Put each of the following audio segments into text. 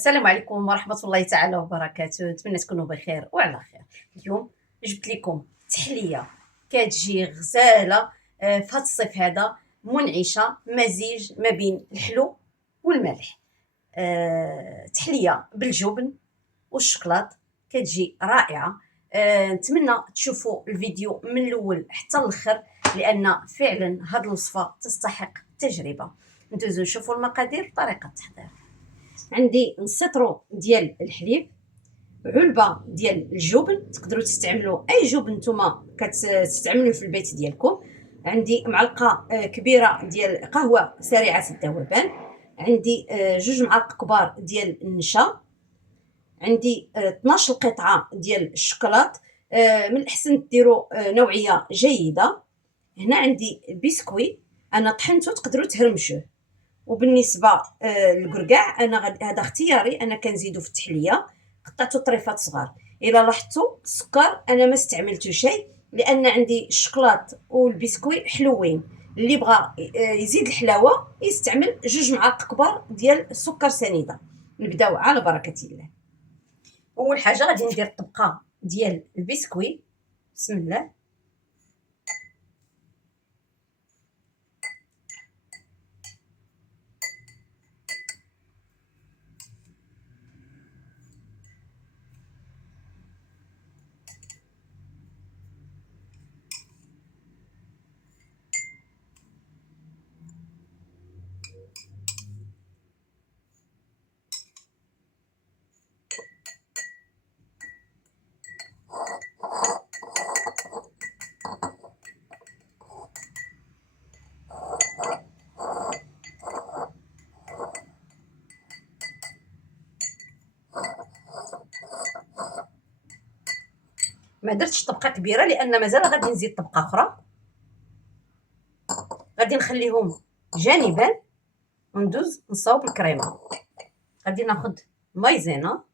السلام عليكم ورحمة الله تعالى وبركاته. نتمنى تكونوا بخير وعلى خير. اليوم جبت لكم تحلية كتجي غزالة في هذا الصيف هذا، منعشة، مزيج ما بين الحلو والمالح. تحلية بالجبن والشوكولات كتجي رائعة. نتمنى تشوفوا الفيديو من الأول حتى الآخر، لأن فعلا هذه الوصفة تستحق التجربة. ندوزو نشوفوا المقادير وطريقة التحضير. عندي نص لتر ديال الحليب، علبه ديال الجبن، تقدروا تستعملوا اي جبن نتوما كتستعملوا في البيت ديالكم. عندي معلقه كبيره ديال قهوه سريعه الذوبان، عندي 2 معالق كبار ديال النشا، عندي 12 قطعه ديال الشوكولات. من الاحسن ديروا نوعيه جيده. هنا عندي البسكوي، انا طحنته، تقدروا تهرمشوه. وبالنسبه للكركاع انا هذا اختياري، انا كنزيدو في التحليه، قطعته طريفات صغار. الا لاحظتوا السكر انا ما استعملتو شيء، لان عندي الشوكولات والبسكوي حلوين. اللي بغى يزيد الحلاوه يستعمل 2 معالق كبار ديال السكر سنيده. نبداو على بركه الله. اول حاجه غادي ندير طبقه ديال البسكوي. بسم الله. ما درتش طبقه كبيره لان مازال غادي نزيد طبقه اخرى، غادي نخليهم جانبا وندوز نصاوب الكريمه. غادي ناخذ مايزينا،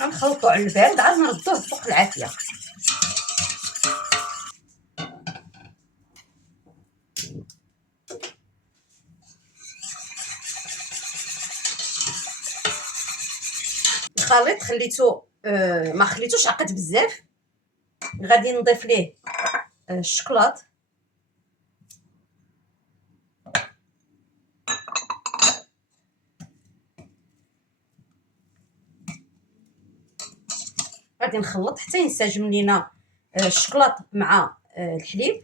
غنخلطو على البارد عاد نردوه فوق العافيه. الخليط خليته ما خليتوش عقد بزاف. غادي نضيف ليه الشوكولات، غادي نخلط حتى ينسجم لينا الشوكولات مع الحليب.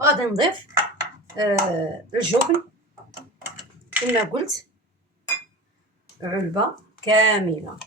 غادي نضيف الجبن كما قلت، علبه كامله.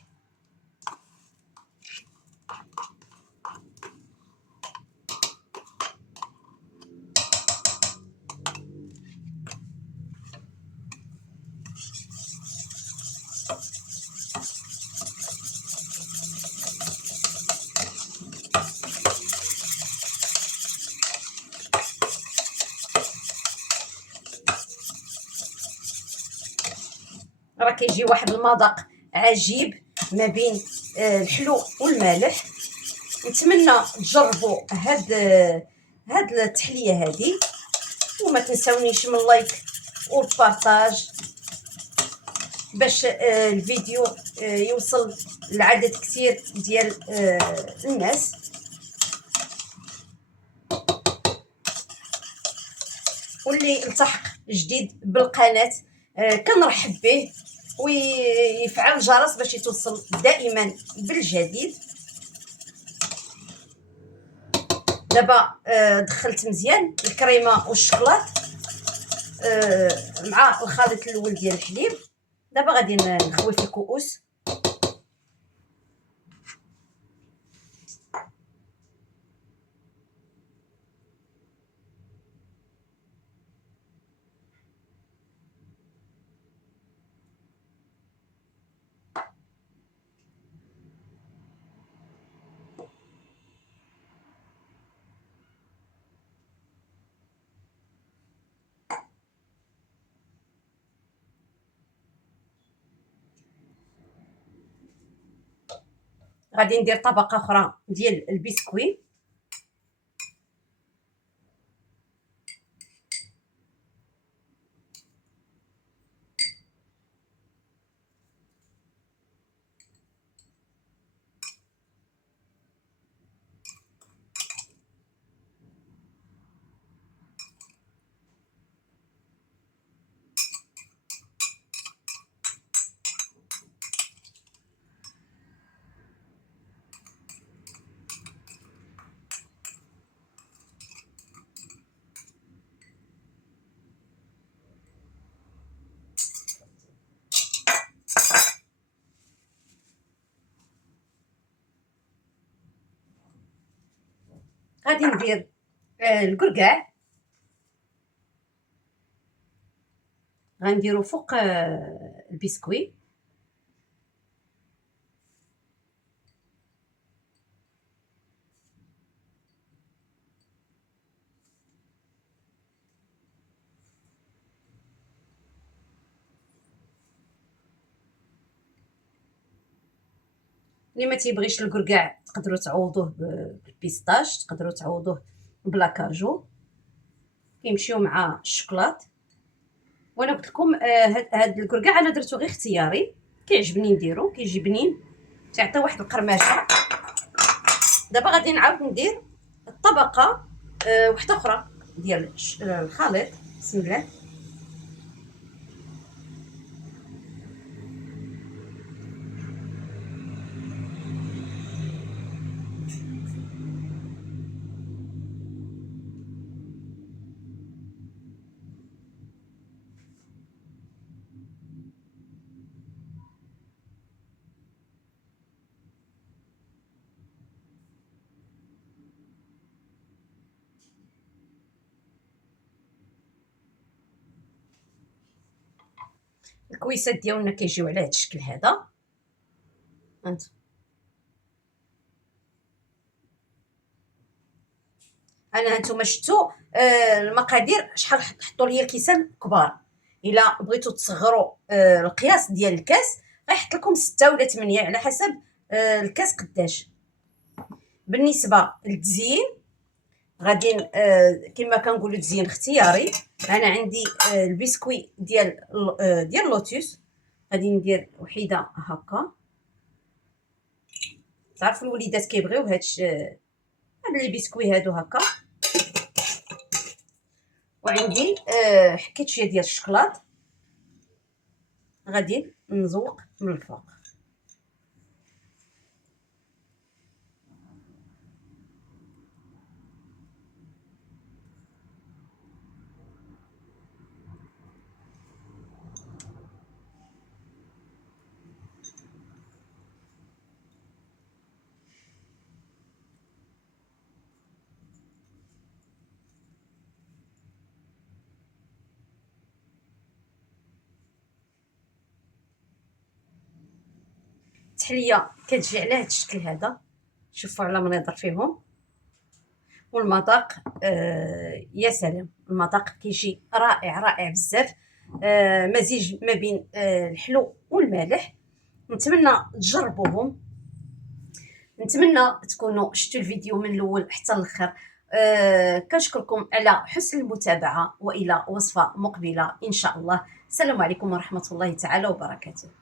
راه كيجي واحد المذاق عجيب ما بين الحلو والمالح. نتمنى تجربوا هاد التحليه هذه، وما تنساونيش من اللايك والبارطاج باش الفيديو يوصل لعدد كثير ديال الناس. واللي التحق جديد بالقناه كنرحب به ويفعل الجرس باش يتوصل دائما بالجديد. دابا دخلت مزيان الكريمه والشوكولات مع الخليط الاول ديال الحليب. دابا غادي نخوي في الكؤوس. غادي ندير طبقه اخرى ديال البسكوي. غادي ندير الكركاع، غنديرو فوق البسكوي. اللي ما تيبغيش الكركاع تقدروا تعوضوه بالبيستاش، تقدروا تعوضوه بلا كاجو، كيمشيو مع الشوكولات. وانا قلت لكم هاد الكركاع انا درتو غير اختياري، كيعجبني نديرو، كيجي بنين، تعطي واحد القرمشه. دابا غادي نعاود ندير الطبقه واحده اخرى ديال الخليط. بسم الله. الكويسات ديالنا كيجيو على هذا الشكل هذا. انت انا هانتوما شفتوا المقادير شحال حطوا لي الكيسان كبار. الا بغيتوا تصغروا القياس ديال الكاس غيحط لكم 6 ولا 8 على حسب الكاس قداش. بالنسبه للتزيين غادي كما كنقولوا تزيين اختياري. انا عندي البسكوي ديال لوتوس، غادي ندير وحيده هكا. تعرفوا الوليدات كيبغيو هاد لي بسكوي هادو هكا. وعندي حكيت شويه ديال الشوكولات غادي نزوق من الفوق. التحليه كتجي على هذا الشكل هذا، شوفوا على مناظر فيهم. والمذاق يا سلام، المذاق كيجي رائع رائع بزاف. مزيج ما بين الحلو والمالح. نتمنى تجربوهم، نتمنى تكونوا شفتوا الفيديو من الاول حتى الاخر. كنشكركم على حسن المتابعه، والى وصفه مقبله ان شاء الله. السلام عليكم ورحمه الله تعالى وبركاته.